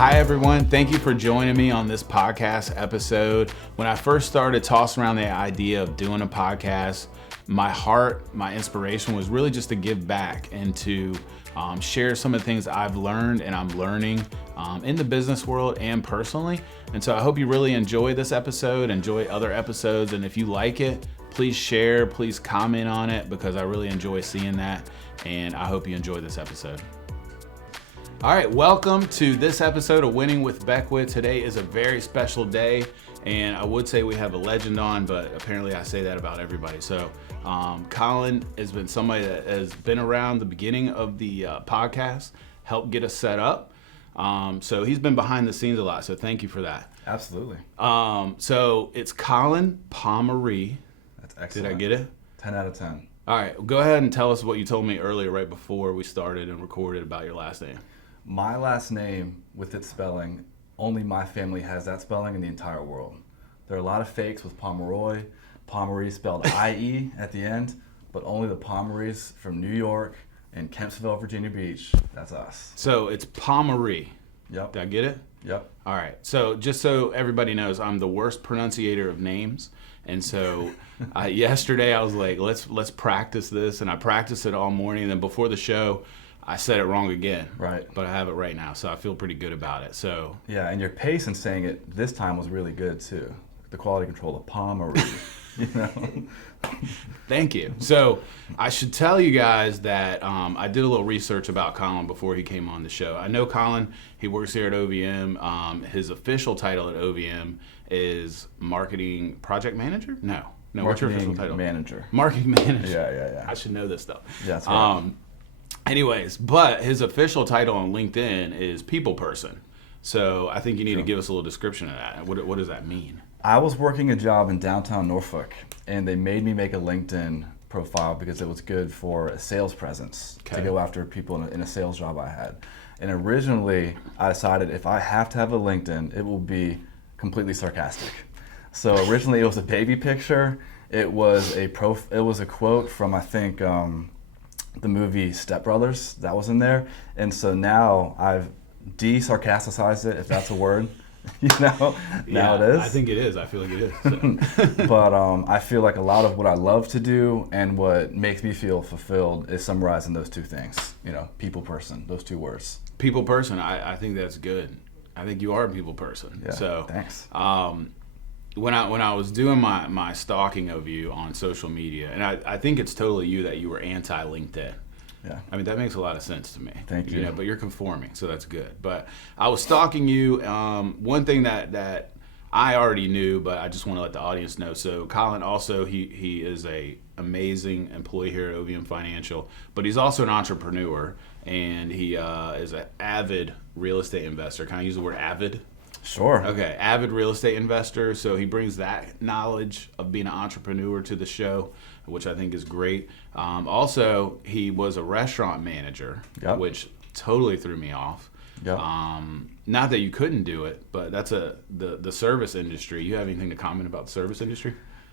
Hi, everyone. Thank you for joining me on this podcast episode. When I first started tossing around the idea of doing a podcast, my heart, my inspiration was really just to give back and to share some of the things I've learned and I'm learning in the business world and personally. And so I hope you really enjoy this episode, enjoy other episodes. And if you like it, please share, please comment on it because I really enjoy seeing that. And I hope you enjoy this episode. All right, welcome to this episode of Winning with Beckwith. Today is a very special day, and I would say we have a legend on, but apparently I say that about everybody. So Colin has been somebody that has been around the beginning of the podcast, helped get us set up. So he's been behind the scenes a lot, so thank you for that. Absolutely. So it's Colin Pomory. That's excellent. Did I get it? 10 out of 10. All right, go ahead and tell us what you told me earlier right before we started and recorded about your last name. My last name, with its spelling, only my family has that spelling in the entire world. There are a lot of fakes with Pomeroy. Pomory spelled I-E at the end, but only the Pomorys from New York and Kempsville, Virginia Beach. That's us. So it's Pomory. Yep. Did I get it? Yep. All right. So just so everybody knows, I'm the worst pronunciator of names. And so yesterday I was like, let's practice this. And I practiced it all morning. And then before the show, I said it wrong again. Right. But I have it right now. So I feel pretty good about it. So yeah, and your pace in saying it this time was really good too. The quality control of Pomory. You know? Thank you. So I should tell you guys that I did a little research about Colin before he came on the show. I know Colin, he works here at OVM. His official title at OVM is Marketing Project Manager? No, what's your official title? Manager. Marketing Manager. Yeah. I should know this stuff. Yeah, that's right. Anyways, but his official title on LinkedIn is People Person. So I think you need to give us a little description of that. What does that mean? I was working a job in downtown Norfolk, and they made me make a LinkedIn profile because it was good for a sales presence to go after people in a sales job I had. And originally, I decided if I have to have a LinkedIn, it will be completely sarcastic. So originally, it was a baby picture. It was a quote from, I think, the movie Step Brothers. That was in there. And so now I've de-sarcasticized it, if that's a word. Now it is. I think it is. I feel like it is. So. But I feel like a lot of what I love to do and what makes me feel fulfilled is summarized in those two things. People person, those two words. People person. I think that's good. I think you are a people person. Yeah, so thanks. When I was doing my stalking of you on social media, and I think it's totally you that you were anti-LinkedIn. Yeah. I mean, that makes a lot of sense to me. Thank you. But you're conforming, so that's good. But I was stalking you. One thing that I already knew, but I just want to let the audience know. So Colin also, he is a amazing employee here at OVM Financial, but he's also an entrepreneur, and he is an avid real estate investor. Can I use the word avid? Sure. Okay, avid real estate investor. So he brings that knowledge of being an entrepreneur to the show, which I think is great. Also, he was a restaurant manager, which totally threw me off. Yep. Not that you couldn't do it, but that's the service industry. You have anything to comment about the service industry?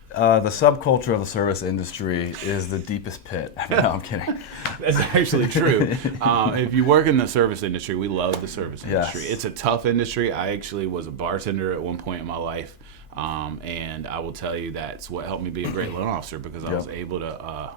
The subculture of the service industry is the deepest pit. No, I'm kidding. That's actually true. If you work in the service industry, we love the service industry. Yes. It's a tough industry. I actually was a bartender at one point in my life, and I will tell you that's what helped me be a great loan officer because I was able to,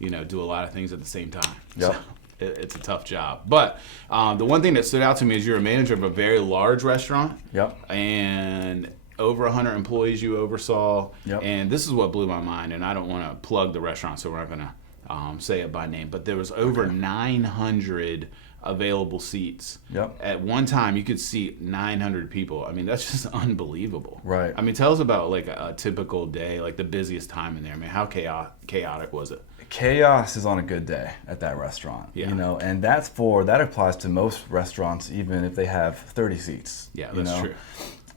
do a lot of things at the same time. Yep. So it's a tough job. But the one thing that stood out to me is you're a manager of a very large restaurant. Yep. And over 100 employees you oversaw. Yep. And this is what blew my mind, and I don't want to plug the restaurant, so we're not going to say it by name, but there was over 900 available seats. Yep. At one time, you could seat 900 people. I mean, that's just unbelievable. Right. I mean, tell us about like a typical day, like the busiest time in there. I mean, how chaotic was it? Chaos is on a good day at that restaurant. Yeah. And that applies to most restaurants, even if they have 30 seats. Yeah, that's true.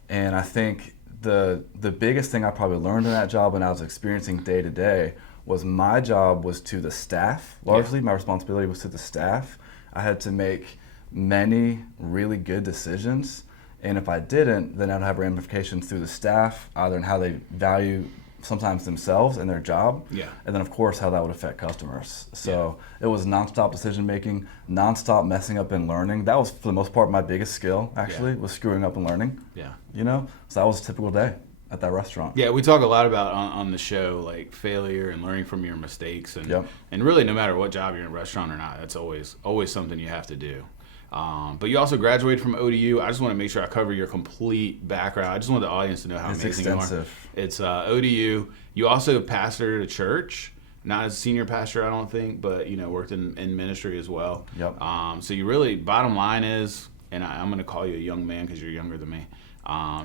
And I think the biggest thing I probably learned in that job when I was experiencing day to day was my job was to the staff. Largely, my responsibility was to the staff. I had to make many really good decisions, and if I didn't, then I'd have ramifications through the staff, either in how they value sometimes themselves and their job. Yeah. And then, of course, how that would affect customers. So it was nonstop decision making, nonstop messing up and learning. That was, for the most part, my biggest skill, actually, was screwing up and learning. Yeah. You know? So that was a typical day at that restaurant. Yeah, we talk a lot about on the show, like failure and learning from your mistakes. And and really, no matter what job you're in, a restaurant or not, that's always something you have to do. But you also graduated from ODU. I just want to make sure I cover your complete background. I just want the audience to know how amazing extensive. you are. It's ODU. You also pastored a church, not as a senior pastor, I don't think, but worked in ministry as well. Yep. So you really, bottom line is, and I'm going to call you a young man because you're younger than me.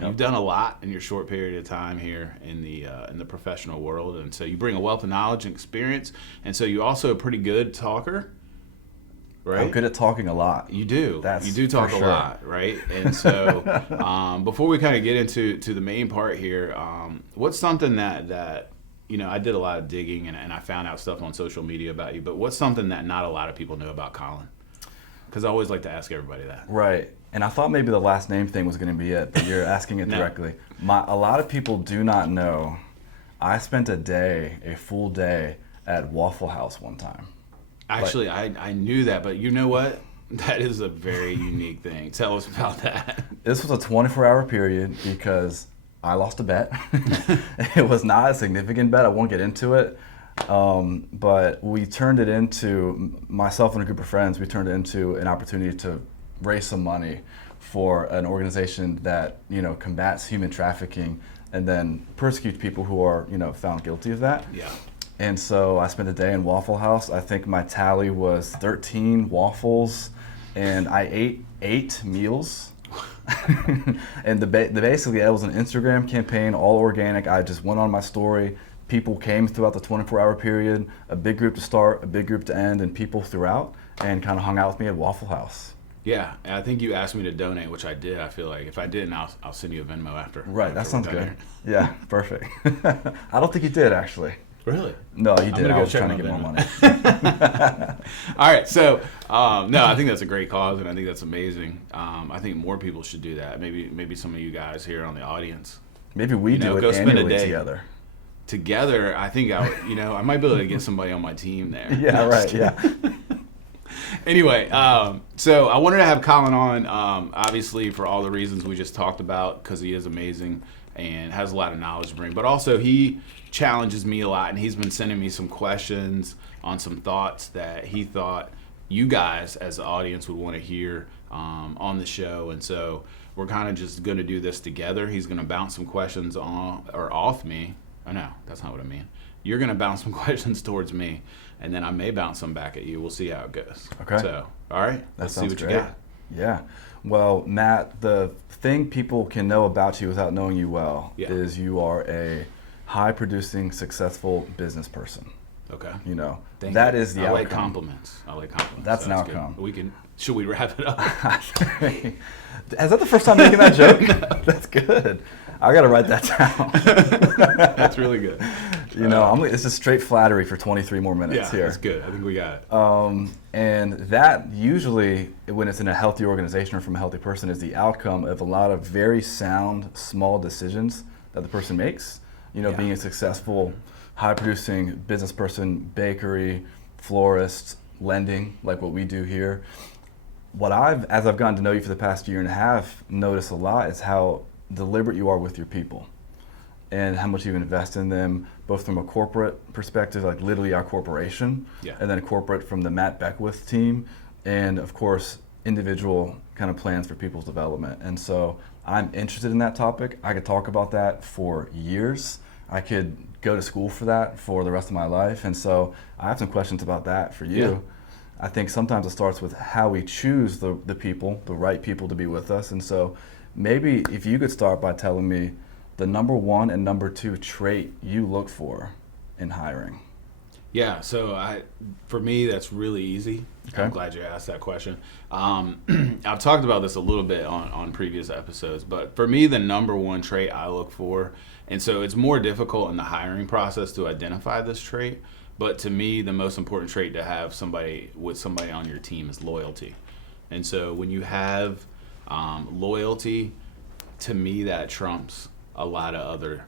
You've done a lot in your short period of time here in the professional world, and so you bring a wealth of knowledge and experience, and so you're also a pretty good talker. Right? I'm good at talking a lot. You do. That's you do talk a lot, right? And so, before we kind of get into the main part here, what's something that I did a lot of digging and I found out stuff on social media about you. But what's something that not a lot of people know about Colin? Because I always like to ask everybody that. Right. And I thought maybe the last name thing was going to be it, but you're asking it directly. A lot of people do not know. I spent a full day at Waffle House one time. Actually, I knew that, but you know what? That is a very unique thing. Tell us about that. This was a 24-hour period because I lost a bet. It was not a significant bet. I won't get into it. But we turned it into, myself and a group of friends, we turned it into an opportunity to raise some money for an organization that, combats human trafficking and then persecutes people who are, found guilty of that. Yeah. And so I spent a day in Waffle House. I think my tally was 13 waffles, and I ate 8 meals. And basically, it was an Instagram campaign, all organic. I just went on my story. People came throughout the 24-hour period, a big group to start, a big group to end, and people throughout, and kind of hung out with me at Waffle House. Yeah, and I think you asked me to donate, which I did. I feel like if I didn't, I'll send you a Venmo after. Right, that sounds good. Yeah, perfect. I don't think you did, actually. Really? No, you did. I was trying to get more money. All right. So, no, I think that's a great cause, and I think that's amazing. I think more people should do that. Maybe some of you guys here on the audience. Maybe we do go it spend annually a day together. Together, I think I might be able to get somebody on my team there. Yeah, right. Yeah. Anyway, so I wanted to have Colin on, obviously for all the reasons we just talked about, because he is amazing and has a lot of knowledge to bring. But also he challenges me a lot, and he's been sending me some questions on some thoughts that he thought you guys as the audience would want to hear on the show. And so we're kind of just going to do this together. He's going to bounce some questions on or off me. Oh, no, that's not what I mean. You're going to bounce some questions towards me, and then I may bounce some back at you. We'll see how it goes. Okay. So, all right, let's see what great. you got. Yeah. Well, Matt, the thing people can know about you without knowing you well is you are a high-producing, successful business person. Okay. That is the outcome. I like compliments. That's so an outcome. Should we wrap it up? Is that the first time making that joke? No. That's good. I got to write that down. That's really good. It's just straight flattery for 23 more minutes here. That's good. I think we got it. And that usually, when it's in a healthy organization or from a healthy person, is the outcome of a lot of very sound, small decisions that the person makes. Being a successful, high-producing business person, bakery, florist, lending, like what we do here. As I've gotten to know you for the past year and a half, noticed a lot is how deliberate you are with your people and how much you invest in them, both from a corporate perspective, like literally our corporation, and then corporate from the Matt Beckwith team, and of course, individual kind of plans for people's development. And so I'm interested in that topic. I could talk about that for years. I could go to school for that for the rest of my life. And so I have some questions about that for you. Yeah. I think sometimes it starts with how we choose the people, the right people to be with us. And so maybe if you could start by telling me the number 1 and number 2 trait you look for in hiring. Yeah, so for me, that's really easy. Okay. I'm glad you asked that question. I've talked about this a little bit on previous episodes, but for me, the number 1 trait I look for, and so it's more difficult in the hiring process to identify this trait, but to me, the most important trait to have somebody on your team is loyalty. And so when you have loyalty, to me, that trumps a lot of other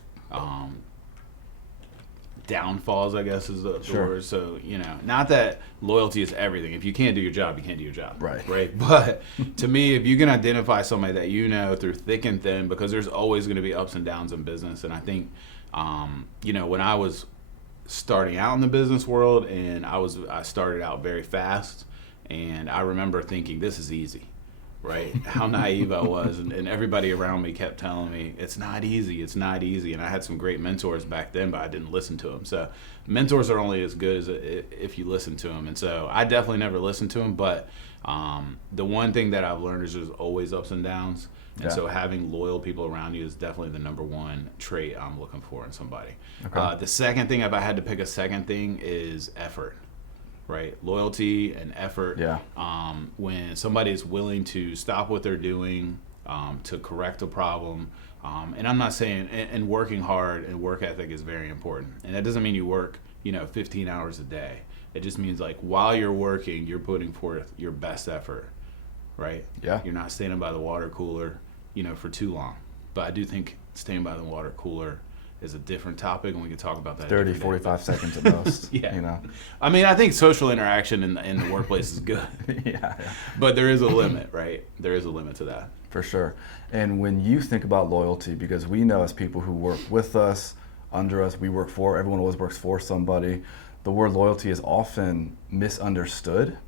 downfalls, I guess is the Sure. word. So, not that loyalty is everything. If you can't do your job, you can't do your job. Right. But to me, if you can identify somebody that through thick and thin, because there's always going to be ups and downs in business. And I think, when I was starting out in the business world, and I started out very fast, and I remember thinking, this is easy. Right? How naive I was. And everybody around me kept telling me, it's not easy. And I had some great mentors back then, but I didn't listen to them. So mentors are only as good as if you listen to them. And so I definitely never listened to them. But the one thing that I've learned is there's always ups and downs. And so having loyal people around you is definitely the number one trait I'm looking for in somebody. Okay. The second thing, if I had to pick a second thing, is effort. Right, loyalty and effort. Yeah. When somebody is willing to stop what they're doing to correct a problem, and I'm not saying, and working hard and work ethic is very important. And that doesn't mean you work, 15 hours a day. It just means like while you're working, you're putting forth your best effort. Right. Yeah. You're not standing by the water cooler, for too long. But I do think staying by the water cooler is a different topic, and we can talk about that. 30, 45 seconds at most. Yeah. I mean, I think social interaction in the workplace is good. Yeah. But there is a limit, right? There is a limit to that. For sure. And when you think about loyalty, because we know as people who work with us, under us, everyone always works for somebody, the word loyalty is often misunderstood,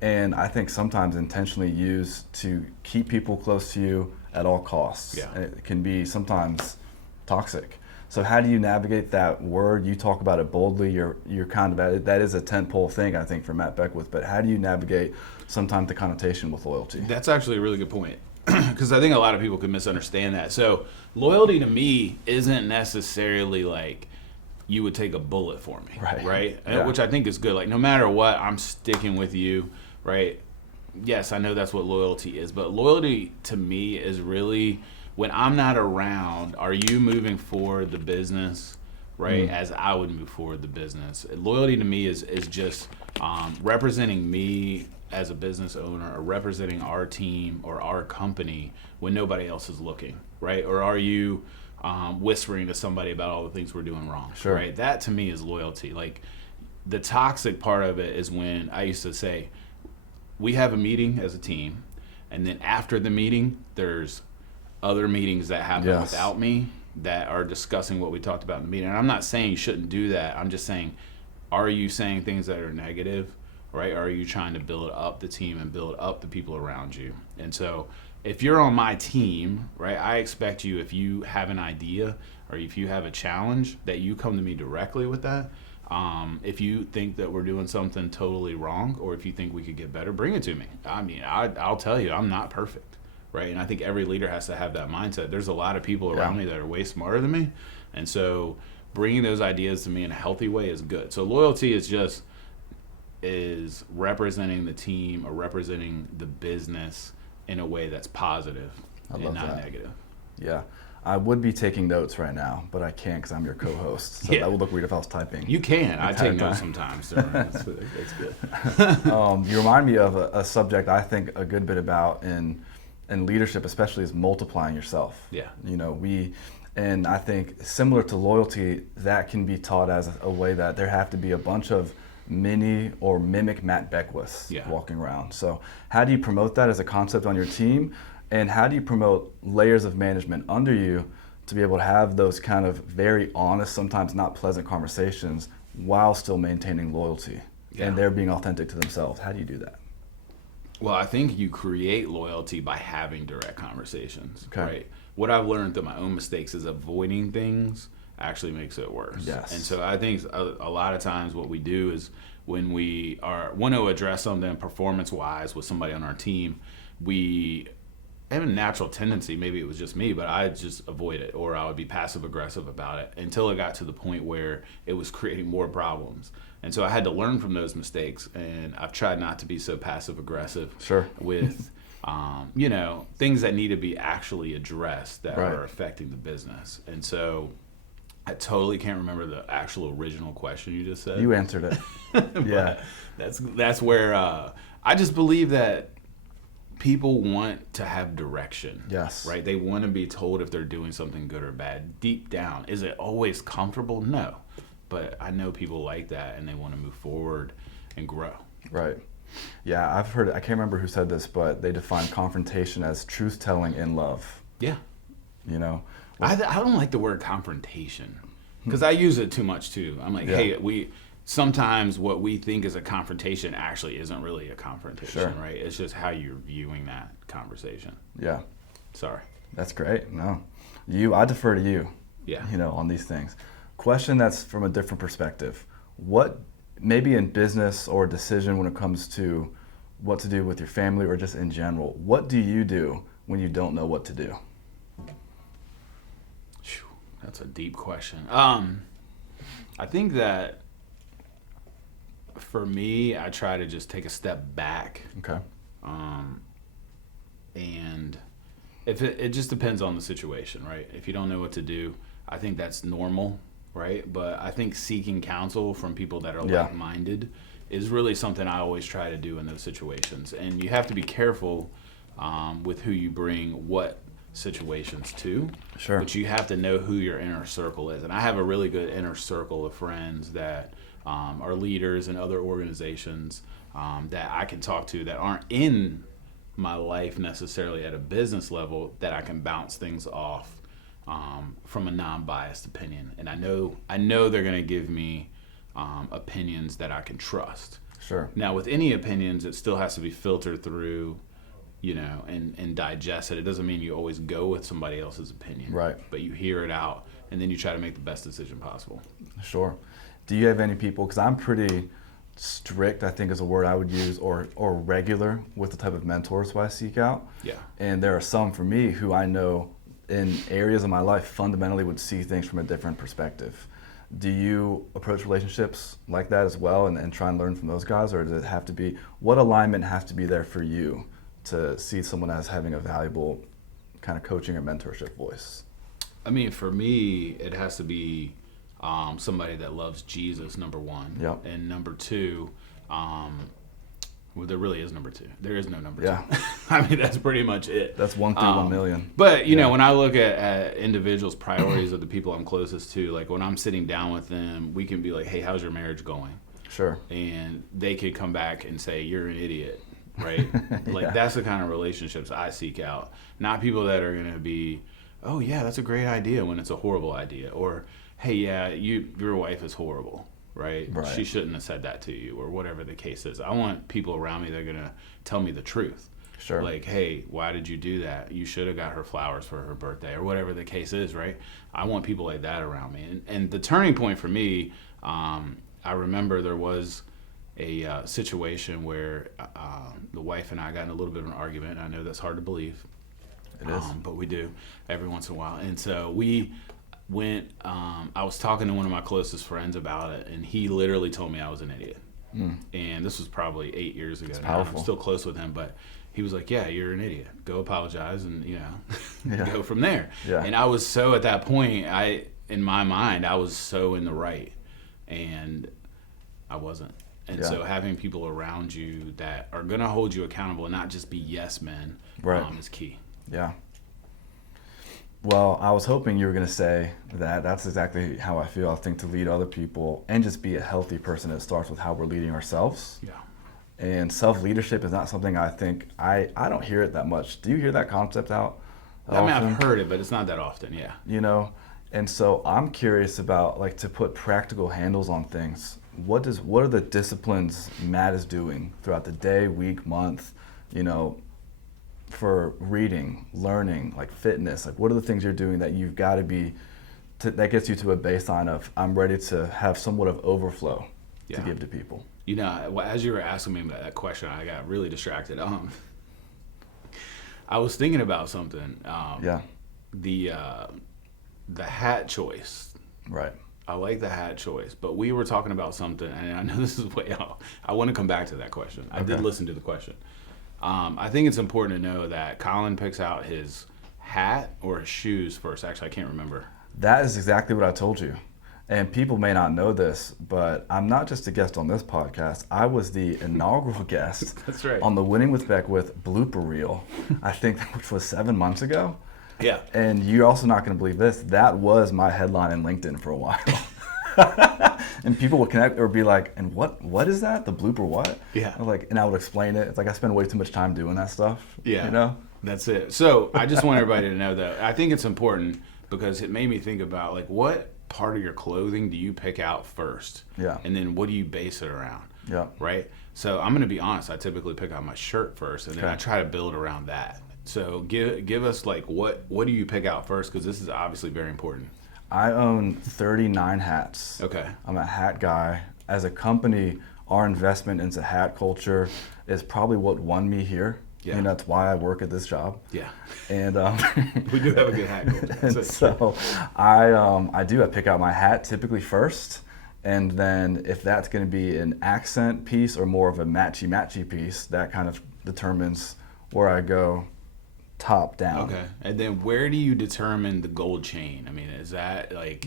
and I think sometimes intentionally used to keep people close to you at all costs. Yeah. And it can be sometimes toxic. So how do you navigate that word? You talk about it boldly. You're kind of at it. That is a tentpole thing, I think, for Matt Beckwith. But how do you navigate sometimes the connotation with loyalty? That's actually a really good point, because I think a lot of people could misunderstand that. So loyalty to me isn't necessarily like you would take a bullet for me, right? Yeah. Which I think is good. Like no matter what, I'm sticking with you, right? Yes, I know that's what loyalty is, but loyalty to me is really, when I'm not around, are you moving forward the business, right, as I would move forward the business? Loyalty to me is just representing me as a business owner, or representing our team or our company when nobody else is looking, right? Or are you whispering to somebody about all the things we're doing wrong, sure, right? That to me is loyalty. Like the toxic part of it is when I used to say, we have a meeting as a team, and then after the meeting, there's other meetings that happen without me that are discussing what we talked about in the meeting. And I'm not saying you shouldn't do that. I'm just saying, are you saying things that are negative, right? Or are you trying to build up the team and build up the people around you? And so if you're on my team, right, I expect you, if you have an idea or if you have a challenge, that you come to me directly with that. If you think that we're doing something totally wrong, or if you think we could get better, bring it to me. I mean, I'll tell you, I'm not perfect. Right, and I think every leader has to have that mindset. There's a lot of people around me that are way smarter than me, and so bringing those ideas to me in a healthy way is good. So loyalty is representing the team or representing the business in a way that's positive and not negative. Yeah, I would be taking notes right now, but I can't because I'm your co-host. So that would look weird if I was typing. You can. I take notes sometimes. So that's good. You remind me of a subject I think a good bit about in leadership, especially, is multiplying yourself. Yeah. And I think similar to loyalty, that can be taught as a way that there have to be a bunch of mini or mimic Matt Beckwiths walking around. So how do you promote that as a concept on your team? And how do you promote layers of management under you to be able to have those kind of very honest, sometimes not pleasant conversations while still maintaining loyalty and they're being authentic to themselves? How do you do that? Well, I think you create loyalty by having direct conversations, right? What I've learned through my own mistakes is avoiding things actually makes it worse. Yes. And so I think a lot of times what we do is when we want to address something performance-wise with somebody on our team, we have a natural tendency, maybe it was just me, but I just avoid it, or I would be passive-aggressive about it until it got to the point where it was creating more problems. And so I had to learn from those mistakes, and I've tried not to be so passive-aggressive with, things that need to be actually addressed that are affecting the business. And so I totally can't remember the actual original question you just said. You answered it. Yeah. That's where I just believe that people want to have direction. Yes. Right? They want to be told if they're doing something good or bad. Deep down. Is it always comfortable? No. but I know people like that and they want to move forward and grow. Right. Yeah, I've heard, I can't remember who said this, but they define confrontation as truth-telling in love. Yeah. You know? I don't like the word confrontation because I use it too much too. I'm like, hey, sometimes what we think is a confrontation actually isn't really a confrontation, right? It's just how you're viewing that conversation. Yeah. Sorry. That's great. No. I defer to you. Yeah. You know, on these things. Question that's from a different perspective. What, maybe in business or decision when it comes to what to do with your family or just in general, what do you do when you don't know what to do? That's a deep question. I think that for me, I try to just take a step back. Okay. And if it just depends on the situation, right? If you don't know what to do, I think that's normal, right? But I think seeking counsel from people that are like-minded is really something I always try to do in those situations. And you have to be careful with who you bring what situations to. Sure. But you have to know who your inner circle is. And I have a really good inner circle of friends that are leaders in other organizations that I can talk to that aren't in my life necessarily at a business level, that I can bounce things off from a non-biased opinion. And I know they're going to give me opinions that I can trust. Sure. Now, with any opinions, it still has to be filtered through, you know, and digest it. It doesn't mean you always go with somebody else's opinion. Right. But you hear it out, and then you try to make the best decision possible. Sure. Do you have any people, because I'm pretty strict, I think is a word I would use, or regular with the type of mentors who I seek out. Yeah. And there are some for me who I know in areas of my life fundamentally would see things from a different perspective. Do you approach relationships like that as well and try and learn from those guys, or does it have to be, what alignment has to be there for you to see someone as having a valuable kind of coaching or mentorship voice? I mean, for me, it has to be somebody that loves Jesus, number one. Yep. And number two, well, there really is number two. There is no number two. I mean, that's pretty much it. That's 1 through 1 million. But, you know, when I look at individuals' priorities of the people I'm closest to, like when I'm sitting down with them, we can be like, hey, how's your marriage going? Sure. And they could come back and say, you're an idiot, right? Like, that's the kind of relationships I seek out. Not people that are going to be, oh, yeah, that's a great idea when it's a horrible idea. Or, hey, yeah, your wife is horrible. Right? She shouldn't have said that to you, or whatever the case is. I want people around me that are going to tell me the truth. Sure. Like, hey, why did you do that? You should have got her flowers for her birthday, or whatever the case is, right? I want people like that around me. And the turning point for me, I remember there was a situation where the wife and I got in a little bit of an argument. I know that's hard to believe. It is. But we do every once in a while. And so we went, I was talking to one of my closest friends about it, and he literally told me I was an idiot. And this was probably 8 years ago now. I'm still close with him, but he was like, yeah, you're an idiot. Go apologize and, you know, go from there. Yeah. And I was so, at that point, in my mind, I was so in the right, and I wasn't. And so having people around you that are going to hold you accountable and not just be yes men is key. Yeah. Well, I was hoping you were going to say that. That's exactly how I feel. I think to lead other people and just be a healthy person, it starts with how we're leading ourselves. Yeah. And self-leadership is not something I think, I don't hear it that much. Do you hear that concept out often? I mean, I've heard it, but it's not that often, yeah. You know, and so I'm curious about, like, to put practical handles on things. What are the disciplines Matt is doing throughout the day, week, month, you know, for reading, learning, like fitness? Like, what are the things you're doing that you've got to be, that gets you to a baseline of, I'm ready to have somewhat of overflow to give to people? You know, as you were asking me that question, I got really distracted. I was thinking about something. The hat choice. Right. I like the hat choice, but we were talking about something, and I know this is way off. I want to come back to that question. I did listen to the question. I think it's important to know that Colin picks out his hat or his shoes first. Actually, I can't remember. That is exactly what I told you. And people may not know this, but I'm not just a guest on this podcast. I was the inaugural guest That's right. on the Winning with Beckwith blooper reel, I think, which was 7 months ago. Yeah. And you're also not going to believe this. That was my headline in LinkedIn for a while. And people would connect or be like, and what is that? The blooper what? Yeah. And I would explain it. It's like I spend way too much time doing that stuff. Yeah. You know? That's it. So I just want everybody to know that I think it's important because it made me think about like what part of your clothing do you pick out first? Yeah. And then what do you base it around? Yeah. Right? So I'm going to be honest. I typically pick out my shirt first, and then I try to build around that. So give us like what do you pick out first? Because this is obviously very important. I own 39 hats. Okay. I'm a hat guy. As a company, our investment into hat culture is probably what won me here. Yeah. And that's why I work at this job. Yeah. And we do have a good hat culture. And so I pick out my hat typically first. And then if that's going to be an accent piece or more of a matchy piece, that kind of determines where I go top down. Okay. And then where do you determine the gold chain? I mean, is that like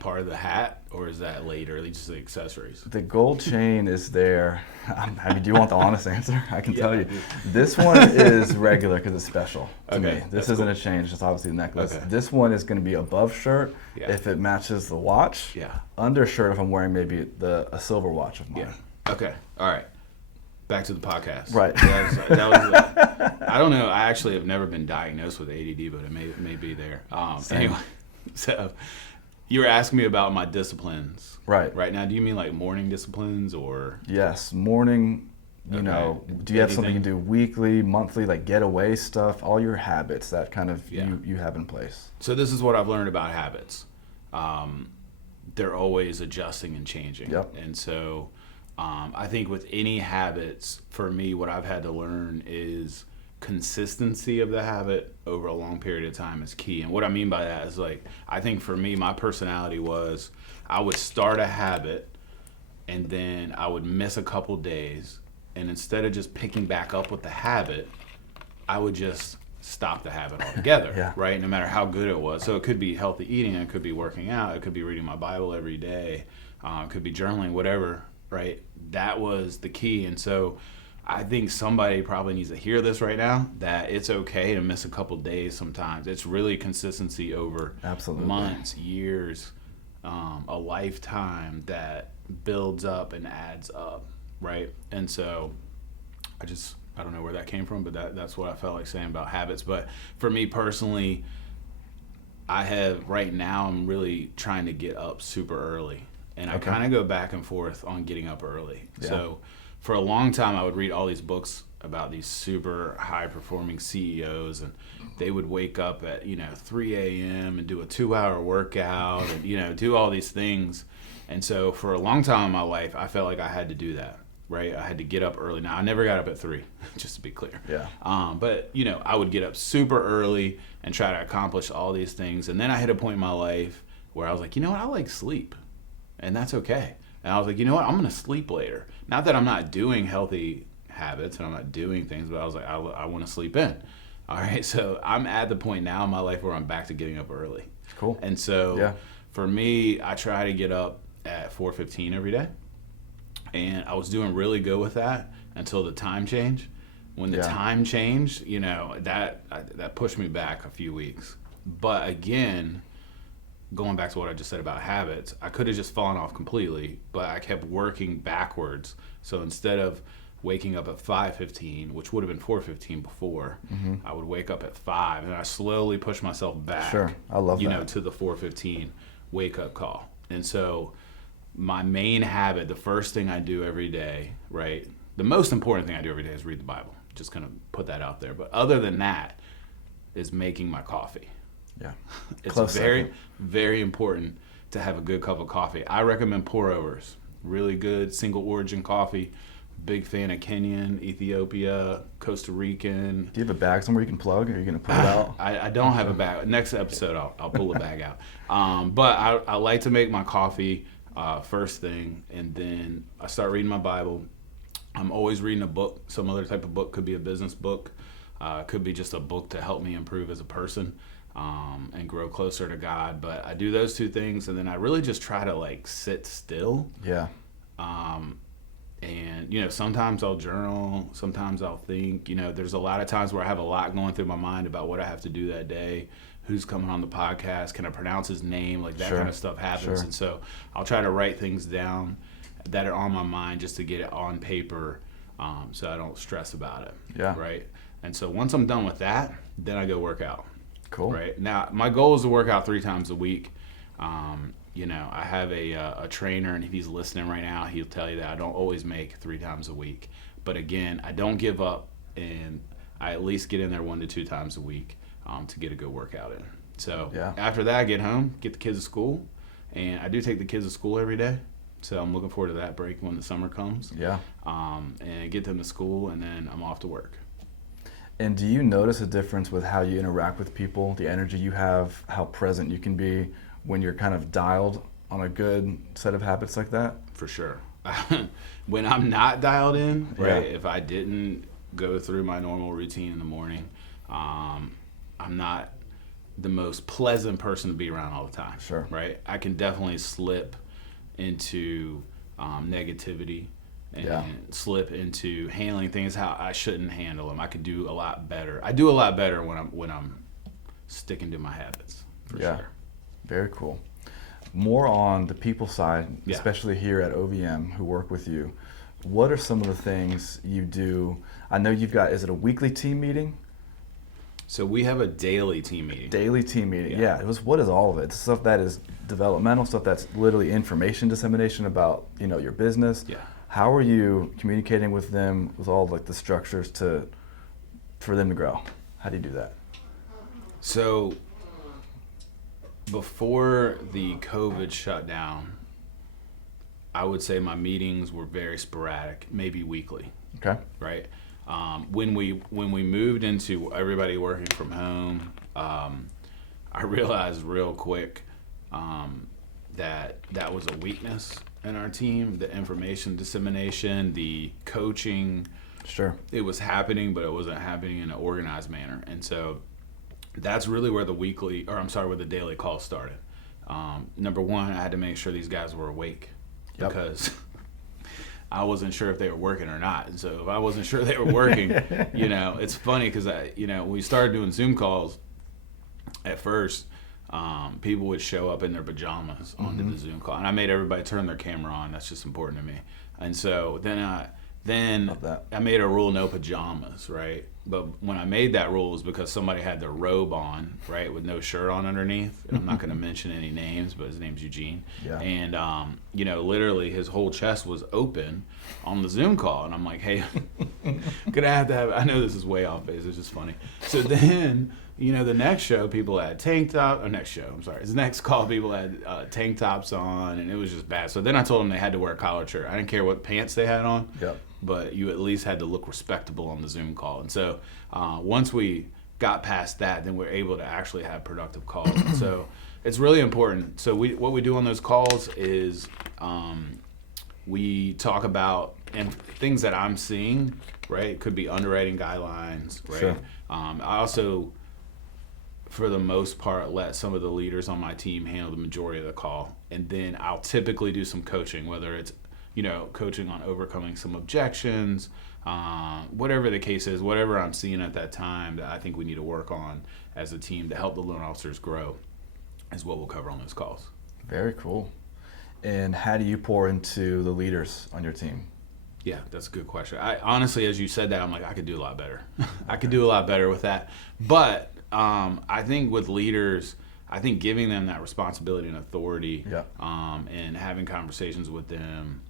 part of the hat, or is that later, just the accessories? The gold chain is there. I mean, do you want the honest answer? I can tell you. This one is regular because it's special to me. This isn't a chain, it's just obviously the necklace. Okay. This one is going to be above shirt if it matches the watch. Yeah. Under shirt if I'm wearing maybe a silver watch of mine. Yeah. Okay. All right. Back to the podcast. Right. That was I don't know. I actually have never been diagnosed with ADD, but it may be there. Anyway, so you were asking me about my disciplines. Right. Right now, do you mean like morning disciplines or? Yes, morning. You know, do you have something you do weekly, monthly, like getaway stuff? All your habits that kind of you have in place. So this is what I've learned about habits. They're always adjusting and changing. Yep. And so. I think with any habits, for me, what I've had to learn is consistency of the habit over a long period of time is key. And what I mean by that is like, I think for me, my personality was I would start a habit and then I would miss a couple days. And instead of just picking back up with the habit, I would just stop the habit altogether, right? No matter how good it was. So it could be healthy eating, it could be working out, it could be reading my Bible every day, it could be journaling, whatever. Right, that was the key. And so I think somebody probably needs to hear this right now, that it's okay to miss a couple days sometimes. It's really consistency over months, years, a lifetime that builds up and adds up, right? And so I don't know where that came from, but that's what I felt like saying about habits. But for me personally, right now I'm really trying to get up super early. And I kind of go back and forth on getting up early. Yeah. So for a long time, I would read all these books about these super high-performing CEOs, and they would wake up at 3 a.m. and do a 2-hour workout and do all these things. And so for a long time in my life, I felt like I had to do that, right? I had to get up early. Now, I never got up at 3, just to be clear. Yeah. But I would get up super early and try to accomplish all these things. And then I hit a point in my life where I was like, you know what? I like sleep. And that's okay. And I was like, you know what? I'm going to sleep later. Not that I'm not doing healthy habits and I'm not doing things, but I was like, I want to sleep in. All right. So I'm at the point now in my life where I'm back to getting up early. Cool. And so for me, I try to get up at 4:15 every day. And I was doing really good with that until the time change. When the time changed, that pushed me back a few weeks. But again, going back to what I just said about habits, I could have just fallen off completely, but I kept working backwards. So instead of waking up at 5:15, which would have been 4:15 before, I would wake up at 5, and I slowly pushed myself back. Sure, I love that. To the 4:15 wake up call. And so my main habit, the first thing I do every day, right? The most important thing I do every day is read the Bible. Just gonna put that out there. But other than that, is making my coffee. Yeah. It's very, very important to have a good cup of coffee. I recommend pour-overs. Really good single origin coffee. Big fan of Kenyan, Ethiopia, Costa Rican. Do you have a bag somewhere you can plug, or are you going to pull it out? I don't have a bag. Next episode, I'll pull a bag out. But I like to make my coffee first thing, and then I start reading my Bible. I'm always reading a book, some other type of book. Could be a business book. Could be just a book to help me improve as a person. And grow closer to God. But I do those two things, and then I really just try to sit still. Yeah. And, sometimes I'll journal, sometimes I'll think, there's a lot of times where I have a lot going through my mind about what I have to do that day, who's coming on the podcast, can I pronounce his name, like that kind of stuff happens. And so I'll try to write things down that are on my mind just to get it on paper, so I don't stress about it. Yeah. Right. And so once I'm done with that, then I go work out. Cool. Right. Now, my goal is to work out 3 times a week. I have a trainer, and if he's listening right now, he'll tell you that I don't always make 3 times a week. But again, I don't give up, and I at least get in there 1 to 2 times a week to get a good workout in. So after that, I get home, get the kids to school, and I do take the kids to school every day. So I'm looking forward to that break when the summer comes. Yeah. And get them to school, and then I'm off to work. And do you notice a difference with how you interact with people, the energy you have, how present you can be when you're kind of dialed on a good set of habits like that? For sure. When I'm not dialed in, right, if I didn't go through my normal routine in the morning, I'm not the most pleasant person to be around all the time. Sure. Right? I can definitely slip into negativity and slip into handling things how I shouldn't handle them. I could do a lot better. I do a lot better when I'm sticking to my habits, for sure. Very cool. More on the people side, especially here at OVM who work with you. What are some of the things you do? I know you've got, is it a weekly team meeting? So we have a daily team meeting. Daily team meeting, what is all of it? Stuff that is developmental, stuff that's literally information dissemination about, your business. Yeah. How are you communicating with them with all like the structures for them to grow? How do you do that? So before the COVID shutdown, I would say my meetings were very sporadic, maybe weekly. Okay. Right. When we moved into everybody working from home, I realized real quick that was a weakness in our team. The information dissemination, the coaching. Sure. It was happening, but it wasn't happening in an organized manner, and so that's really where the daily calls started. Number one, I had to make sure these guys were awake because I wasn't sure if they were working or not. And so if I wasn't sure they were working, it's funny because when we started doing Zoom calls at first, people would show up in their pajamas onto the Zoom call, and I made everybody turn their camera on. That's just important to me. And so then I made a rule, no pajamas, right? But when I made that rule, it was because somebody had their robe on, right, with no shirt on underneath. And I'm not going to mention any names, but his name's Eugene. Yeah. And, literally his whole chest was open on the Zoom call. And I'm like, hey, I know this is way off base. It's just funny. So then, the next call, people had tank tops on, and it was just bad. So then I told them they had to wear a collared shirt. I didn't care what pants they had on. Yep. But you at least had to look respectable on the Zoom call. And so once we got past that, then we're able to actually have productive calls. And so it's really important. So what we do on those calls is we talk about things that I'm seeing, right? It could be underwriting guidelines, right? Sure. I also, for the most part, let some of the leaders on my team handle the majority of the call. And then I'll typically do some coaching, whether it's coaching on overcoming some objections, whatever the case is, whatever I'm seeing at that time that I think we need to work on as a team to help the loan officers grow is what we'll cover on those calls. Very cool. And how do you pour into the leaders on your team? Yeah, that's a good question. I honestly, as you said that, I'm like, I could do a lot better. I could do a lot better with that. But I think with leaders, I think giving them that responsibility and authority and having conversations with them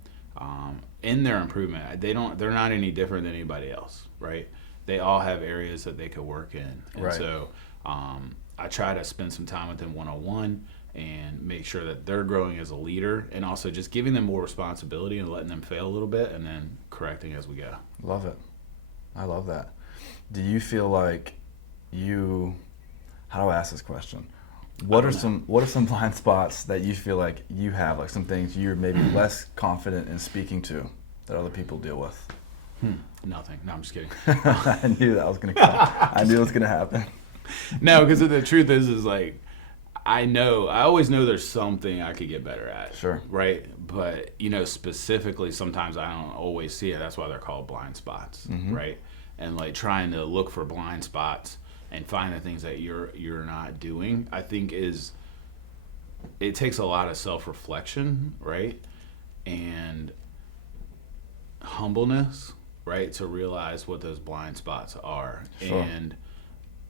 in their improvement, they're not any different than anybody else, right? They all have areas that they could work in. And so I try to spend some time with them one-on-one and make sure that they're growing as a leader, and also just giving them more responsibility and letting them fail a little bit and then correcting as we go. Love it. I love that. Do you feel like how do I ask this question? What are some blind spots that you feel like you have, like some things you're maybe less confident in speaking to that other people deal with? Nothing. No, I'm just kidding. I knew that was going to come. I knew it was going to happen. No, because the truth is like, I always know there's something I could get better at. Sure. Right? But, specifically, sometimes I don't always see it. That's why they're called blind spots, right? And like trying to look for blind spots and find the things that you're not doing, I think it takes a lot of self-reflection, right? And humbleness, right? To realize what those blind spots are. Sure. And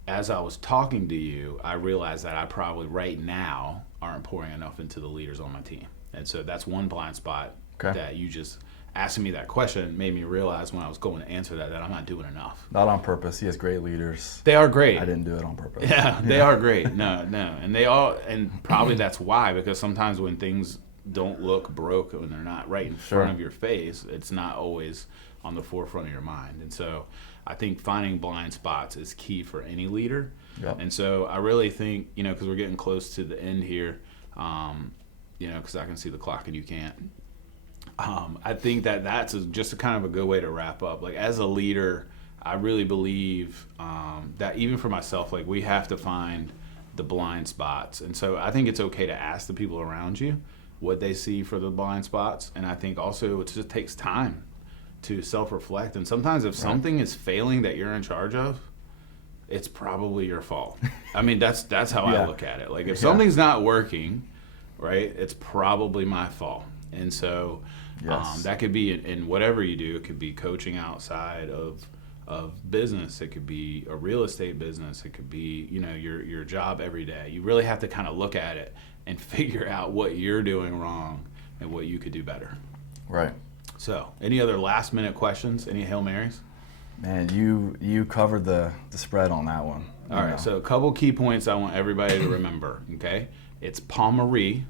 as I was talking to you, I realized that I probably right now aren't pouring enough into the leaders on my team. And so that's one blind spot that you just asking me that question made me realize when I was going to answer that I'm not doing enough. Not on purpose. He has great leaders. They are great. I didn't do it on purpose. Yeah, they are great. No. And probably that's why, because sometimes when things don't look broke, when they're not right in front of your face, it's not always on the forefront of your mind. And so I think finding blind spots is key for any leader. Yep. And so I really think, because we're getting close to the end here, because I can see the clock and you can't. I think that's just a kind of a good way to wrap up. Like, as a leader, I really believe that even for myself, like, we have to find the blind spots. And so I think it's okay to ask the people around you what they see for the blind spots. And I think also it just takes time to self-reflect. And sometimes if something is failing that you're in charge of, it's probably your fault. I mean, that's how I look at it. Like, if something's not working, right, it's probably my fault. And so that could be in whatever you do. It could be coaching outside of business. It could be a real estate business. It could be, your job every day. You really have to kind of look at it and figure out what you're doing wrong and what you could do better. Right. So, any other last minute questions? Any Hail Marys? Man, you covered the spread on that one. All right. So a couple key points I want everybody to remember. Okay. It's Pomory,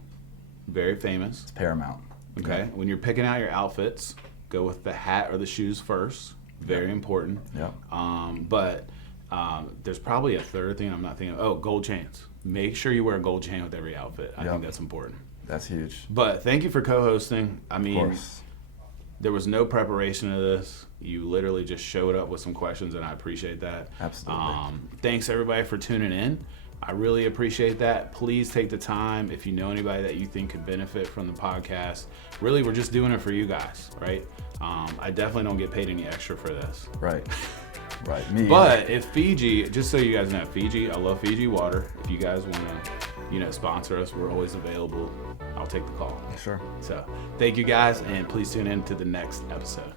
very famous. It's paramount. Okay. Yep. When you're picking out your outfits, go with the hat or the shoes first. Very important. Yeah. But there's probably a third thing I'm not thinking of. Oh, gold chains. Make sure you wear a gold chain with every outfit. I think that's important. That's huge. But thank you for co-hosting. I mean, of course. There was no preparation to this. You literally just showed up with some questions, and I appreciate that. Absolutely. Thanks, everybody, for tuning in. I really appreciate that. Please take the time. If you know anybody that you think could benefit from the podcast, really, we're just doing it for you guys, right? I definitely don't get paid any extra for this. Right. Right. Me. But if Fiji, just so you guys know, Fiji, I love Fiji water. If you guys want to, sponsor us, we're always available. I'll take the call. Sure. So thank you guys, and please tune in to the next episode.